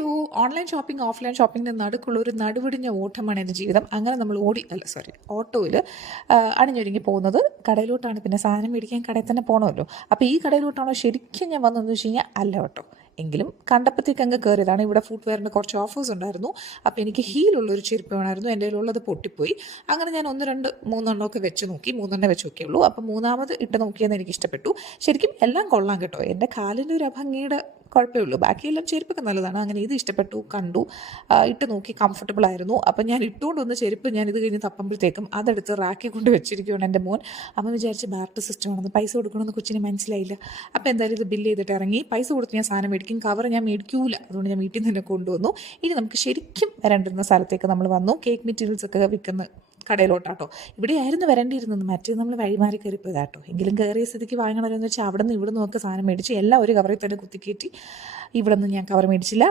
Hello. Online shopping offline ഷോപ്പിംഗിൻ്റെ നടുക്കുള്ള ഒരു നടുവിടിഞ്ഞ ഓട്ടമാണ് എൻ്റെ ജീവിതം. അങ്ങനെ നമ്മൾ ഓട്ടോയിൽ അണിഞ്ഞൊരുങ്ങി പോകുന്നത് കടയിലോട്ടാണ്. പിന്നെ സാധനം മേടിക്കാൻ കടയിൽ തന്നെ പോകണമല്ലോ. അപ്പോൾ ഈ കടയിലോട്ടാണോ ശരിക്കും ഞാൻ വന്നതെന്ന് വെച്ച് കഴിഞ്ഞാൽ അല്ല കേട്ടോ. എങ്കിലും കണ്ടപ്പോഴത്തേക്ക് അങ്ങ് കയറിയതാണ്. ഇവിടെ ഫുട്വെയറിൻ്റെ കുറച്ച് ഓഫേഴ്സ് ഉണ്ടായിരുന്നു. അപ്പോൾ എനിക്ക് ഹീലുള്ളൊരു ചെരുപ്പ് വേണമായിരുന്നു. എൻ്റെ കയ്യിലുള്ളത് പൊട്ടിപ്പോയി. അങ്ങനെ ഞാൻ 1, 2, 3 ഒക്കെ വെച്ച് നോക്കി. 3 വെച്ച് നോക്കിയുള്ളൂ. അപ്പോൾ മൂന്നാമത് ഇട്ട് നോക്കിയെന്ന് എനിക്ക് ഇഷ്ടപ്പെട്ടു. ശരിക്കും എല്ലാം കൊള്ളാം കേട്ടോ. എൻ്റെ കാലിൻ്റെ ഒരു അഭംഗിയുടെ കുഴപ്പമേ ഉള്ളൂ. ബാക്കിയെല്ലാം ചെരുപ്പൊക്കെ നല്ലതാണ്. അങ്ങനെ ഇത് ഇഷ്ടപ്പെട്ടു, കണ്ടു, ഇട്ട് നോക്കി, കംഫർട്ടബിൾ ആയിരുന്നു. അപ്പം ഞാൻ ഇട്ടുകൊണ്ട് വന്ന ചെരുപ്പ് ഞാൻ ഇത് കഴിഞ്ഞ് തപ്പുമ്പോഴത്തേക്കും അതെടുത്ത് റാക്കി കൊണ്ട് വെച്ചിരിക്കുകയാണ് എൻ്റെ മോൻ. അമ്മ വിചാരിച്ച് ബാർട്ടർ സിസ്റ്റം ആണെന്ന്. പൈസ കൊടുക്കണമെന്ന് കൊച്ചിന് മനസ്സിലായില്ല. അപ്പോൾ എന്തായാലും ഇത് ബില്ല് ചെയ്തിട്ട് ഇറങ്ങി. പൈസ കൊടുത്ത് ഞാൻ സാധനം മേടിക്കും, കവർ ഞാൻ മേടിക്കൂല. അതുകൊണ്ട് ഞാൻ വീട്ടിൽ നിന്ന് തന്നെ കൊണ്ടുവന്നു. ഇനി നമുക്ക് ശരിക്കും വരേണ്ടിരുന്ന സ്ഥലത്തേക്ക് നമ്മൾ വന്നു. കേക്ക് മെറ്റീരിയൽസ് ഒക്കെ വിൽക്കുന്ന കടയിലോട്ടാട്ടോ. ഇവിടെയായിരുന്നു വരേണ്ടിയിരുന്നത്. മറ്റേ നമ്മൾ വഴിമാറി കയറിപ്പോയതാട്ടോ. എങ്കിലും കയറിയ സ്ഥിതിക്ക് വാങ്ങണമെന്ന് വെച്ചാൽ അവിടെ നിന്ന് ഇവിടെ നിന്നൊക്കെ സാധനം മേടിച്ച് എല്ലാം ഒരു കവറിൽ തന്നെ കുത്തിക്കയറ്റി. ഇവിടെ നിന്ന് ഞാൻ കവർ മേടിച്ചില്ല.